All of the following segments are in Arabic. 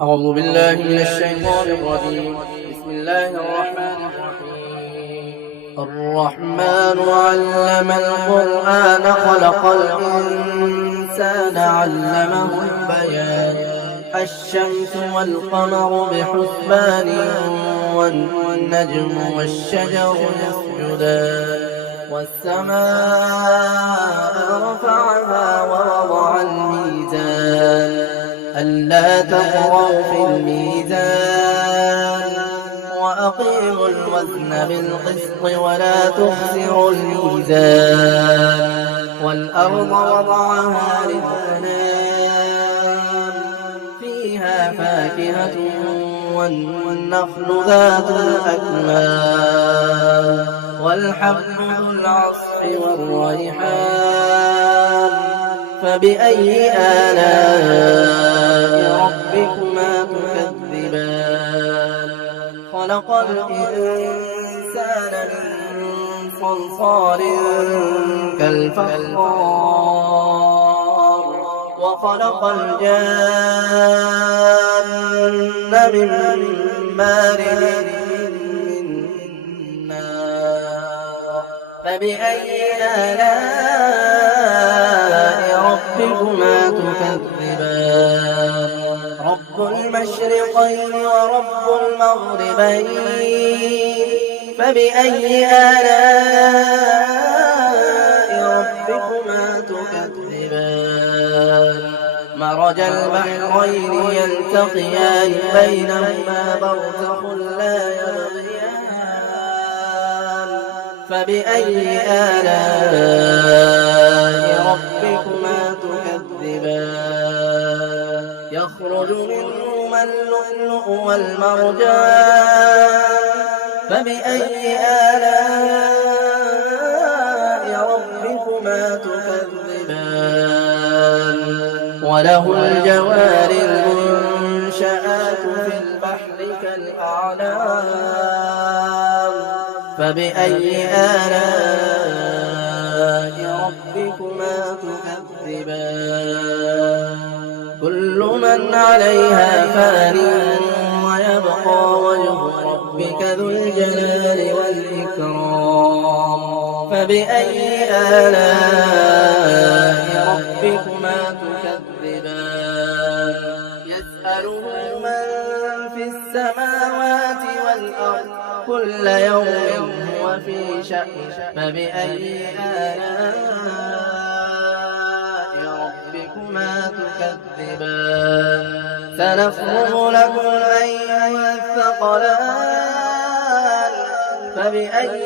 أعوذ بالله من الشيطان الرجيم. بسم الله الرحمن الرحيم. الرحمن علم القرآن خلق الإنسان علمه البيان. الشمس والقمر بحسبان والنجم والشجر يسجدان والسماء رفعها ووضع الميزان ألا تطغوا في الميزان وأقيموا الوزن بالقسط ولا تخسروا الميزان والأرض وضعها للأنام فيها فاكهة والنخل ذات الأكمام والحب ذو العصف والريحان فبأي آلاء ربكما تكذبان خلق الإنسان من صلصال كالفخار وخلق الجان من مارج من نار فبأي آلاء ربكما تكذبان رب المشرقين ورب المغربين فبأي آلاء ربكما تكذبان مرج البحرين يلتقيان بينهما برزخ لا يبغيان فبأي آلاء ربكما تكذبان يخرج منهما اللؤلؤ والمرجان فبأي آلاء ربكما تكذبان وله الجوار المنشآت في البحر كالأعلام فبأي آلاء ربكما تكذبان كل من عليها فان ويبقى وجه ربك ذو الجلال والإكرام فبأي آلاء ربكما تكذبان يسأله من في السماوات والأرض كل يوم هو في شأن فبأي آلاء ربكما تكذبان سنفرغ لكم أيها الثقلان فبأي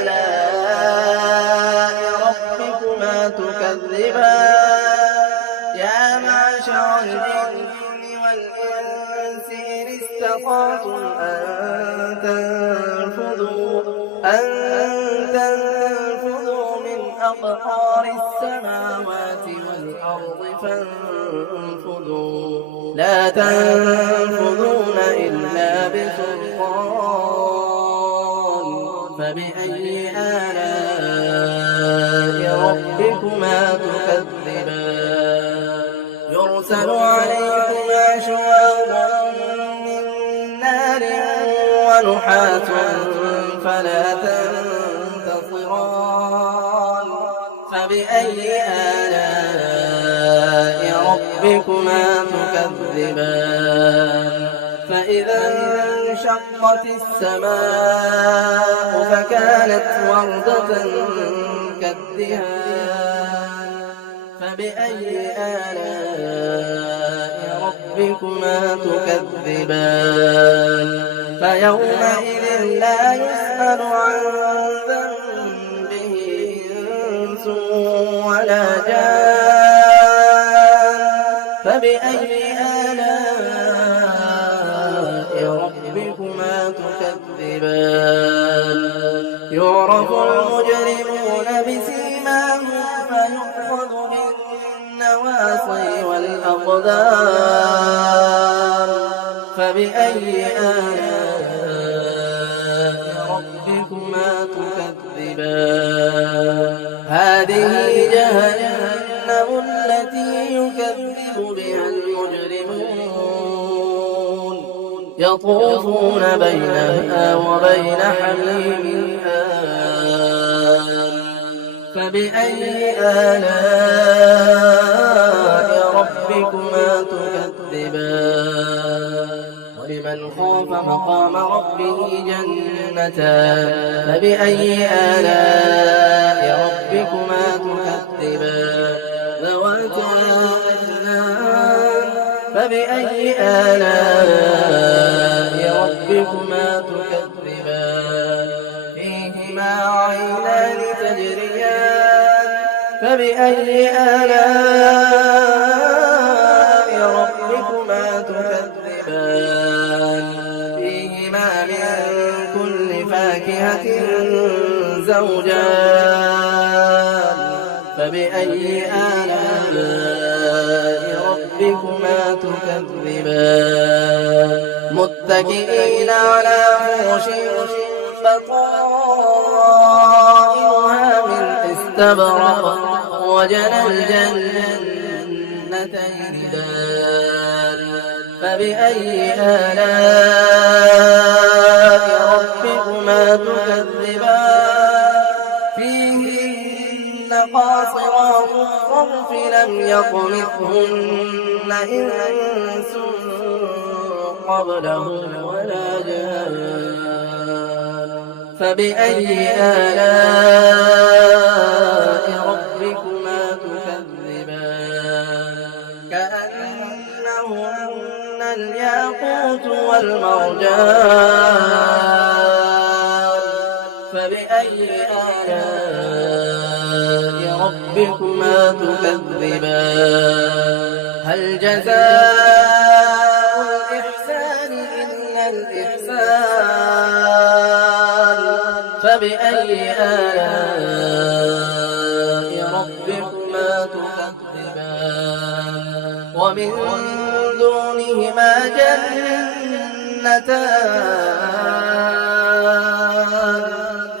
آلاء ربكما تكذبان يا معشر الجن والإنس إن استطعتم أن تنفذوا من أقطار السماوات والأرض فانفذوا لا تنفذون إلا بسلطان فبأي آلاء ربكما تكذبان يرسل عليكم شواظ من نار ونحاس فلا تنتصران فبأي آلاء ربكما تكذبان فإذا انشقت السماء فكانت وردة كالدهان فبأي آلاء ربكما تكذبان فيومئذ لا يسأل عن ذنبه إنس ولا جان فبأي آلاء ربكما تكذبان يعرف المجرمون بسيماهم فيؤخذ بالنواصي والأقدام فبأي آلاء ربكما تكذبان هذه جهنم التي يكذب بها المجرمون يطوفون بينها وبين حميم آن فبأي آلاء ربكما تكذبان ولمن خاف مقام ربه جنتان فبأي آلاء ربكما تكذبان ذواتا أفنان فبأي آلاء ربكما تكذبان فيهما عينان تجريان فبأي آلاء ربكما تكذبان فيهما من كل فاكهة زوجان فبأي آلاء ربكما تكذبان متكئين على فرش بطائنها من استبرق وجنى الجنتين دان فبأي آلاء ربكما تكذبان فيهن قاصرات الطرف لم يطمثهن إنس قبلهم ولا جان فبأي آلاء ربكما تكذبان كأنهن الياقوت والمرجان فبأي آلاء ربكما تكذبان هل جزاء الإحسان إلا الإحسان فبأي آلاء ربكما تكذبان ومن دونهما جنتان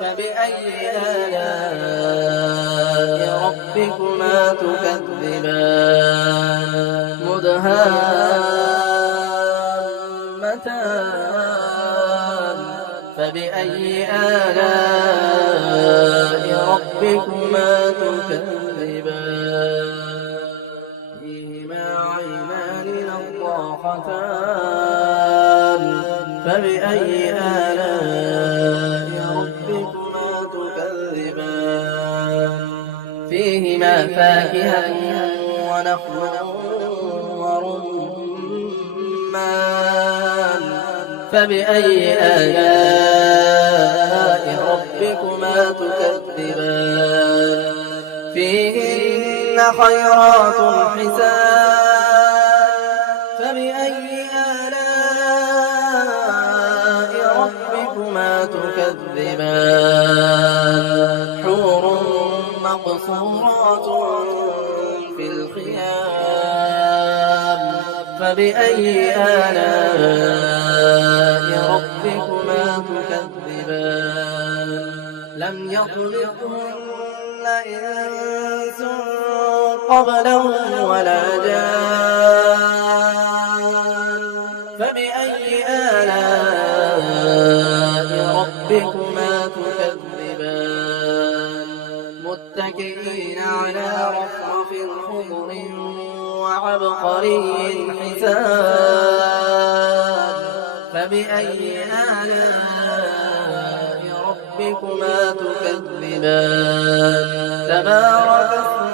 فبأي آلاء ربكما تكذبان مدهامتان فبأي آلاء ربكما تكذبان فيهما عينان نضاختان فبأي آلاء ربكما تكذبان فيهما فاكهة ونخل ورمان فبأي آلاء ربكما تكذبان فيهن خيرات حسان فبأي آلاء ربكما تكذبان حور مقصورات في الخيام فبأي آلاء ربكما تكذبان لم يطلقهن إنس قبلهم ولا جان فبأي آلاء ربكما تكذبان متكئين على رفرف خضر وعبقري حسان فبأي آلاء ربكما تكذبان تبارك اسم